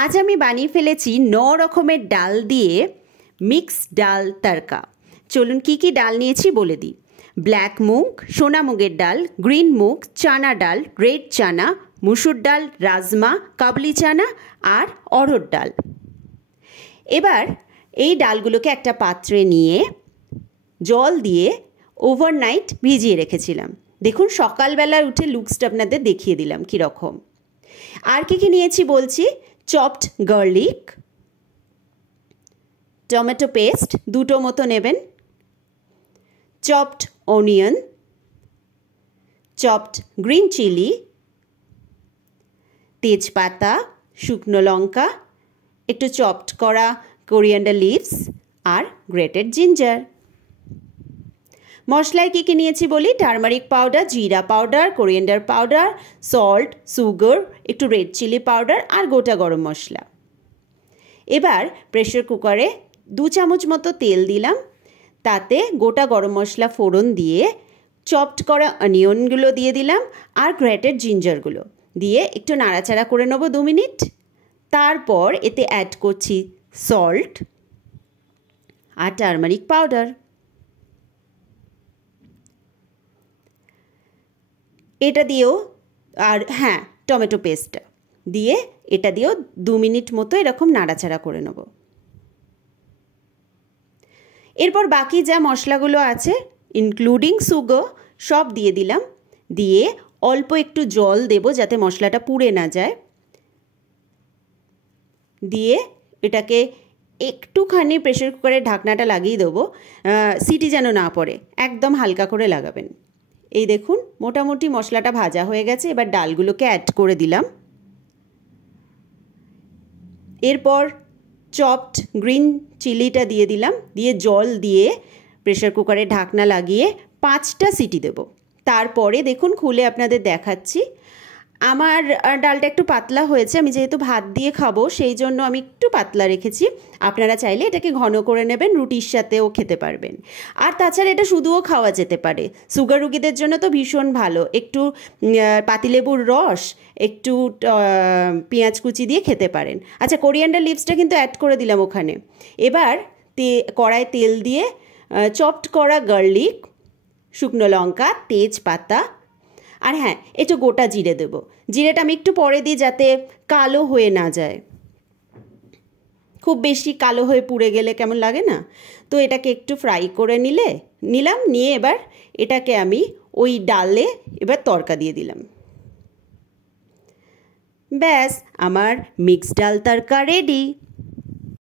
আজ আমি বানিয়ে ফেলেছি 9 রকমের ডাল দিয়ে মিক্স ডাল তড়কা। চলুন কি কি ডাল নিয়েছি বলে দিই। ব্ল্যাক মুগ, সোনা মুগের ডাল, গ্রিন মুগ, চানা ডাল, রেড চানা, মুসুর ডাল, রাজমা, কাবলি চানা আর অড়হর ডাল। এবার এই ডালগুলোকে একটা পাত্রে নিয়ে জল দিয়ে ওভারনাইট ভিজিয়ে রেখেছিলাম। দেখুন সকালবেলায় উঠে লুকসটা আপনাদের দেখিয়ে দিলাম কীরকম। আর কি কি নিয়েছি বলছি। চপড গার্লিক, টমেটো পেস্ট 2টো মতো নেবেন, chopped onion, chopped green chilli, তেজপাতা, শুকনো লঙ্কা, একটু চপড করা কোরিয়ান্ডার লিভস আর গ্রেটেড জিঞ্জার। মশলায় কী কী নিয়েছি বলি। টারমারিক পাউডার, জিরা powder, coriander powder, salt, sugar, একটু রেড চিলি পাউডার আর গোটা গরম মশলা। এবার প্রেশার কুকারে 2 চামচ মতো তেল দিলাম, তাতে গোটা গরম মশলা ফোড়ন দিয়ে চপড করা অনিয়নগুলো দিয়ে দিলাম আর গ্রেটেড জিঞ্জারগুলো দিয়ে একটু নাড়াচাড়া করে নেব 2 মিনিট। তারপর এতে অ্যাড করছি সল্ট আর টারমারিক পাউডার। এটা দিয়েও আর হ্যাঁ টমেটো পেস্টটা দিয়ে এটা দিয়েও 2 মিনিট মতো এরকম নাড়াচাড়া করে নেব। এরপর বাকি যা মশলাগুলো আছে ইনক্লুডিং সুগার সব দিয়ে দিলাম, দিয়ে অল্প একটু জল দেব যাতে মশলাটা পুড়ে না যায়, দিয়ে এটাকে একটুখানি প্রেশার কুকারে ঢাকনাটা লাগিয়ে দেবো, সিটি যেন না পড়ে, একদম হালকা করে লাগাবেন। এই দেখুন মোটামুটি মশলাটা ভাজা হয়ে গেছে। এবার ডালগুলোকে অ্যাড করে দিলাম। এরপর চপড গ্রিন চিলিটা দিয়ে দিলাম, দিয়ে জল দিয়ে প্রেশার কুকারে ঢাকনা লাগিয়ে 5টা সিটি দেব। তারপরে দেখুন খুলে আপনাদের দেখাচ্ছি। আমার ডালটা একটু পাতলা হয়েছে, আমি যেহেতু ভাত দিয়ে খাবো সেই জন্য আমি একটু পাতলা রেখেছি। আপনারা চাইলে এটাকে ঘন করে নেবেন, রুটির সাথেও খেতে পারবেন। আর তাছাড়া এটা শুধুও খাওয়া যেতে পারে, সুগার রুগীদের জন্য তো ভীষণ ভালো। একটু পাতিলেবুর রস, একটু পেঁয়াজ কুচি দিয়ে খেতে পারেন। আচ্ছা কোরিয়ান্ডার লিভসটা কিন্তু অ্যাড করে দিলাম ওখানে। এবার কড়ায় তেল দিয়ে চপড করা গার্লিক, শুকনো লঙ্কা, তেজপাতা আর হ্যাঁ একটু গোটা জিরে দেবো। জিরেটা আমি একটু পরে দিই যাতে কালো হয়ে না যায়, খুব বেশি কালো হয়ে পুড়ে গেলে কেমন লাগে না। তো এটাকে একটু ফ্রাই করে নিলাম, নিয়ে এবার এটাকে আমি ওই ডালে এবার তড়কা দিয়ে দিলাম। ব্যাস আমার মিক্সড ডাল তড়কা রেডি।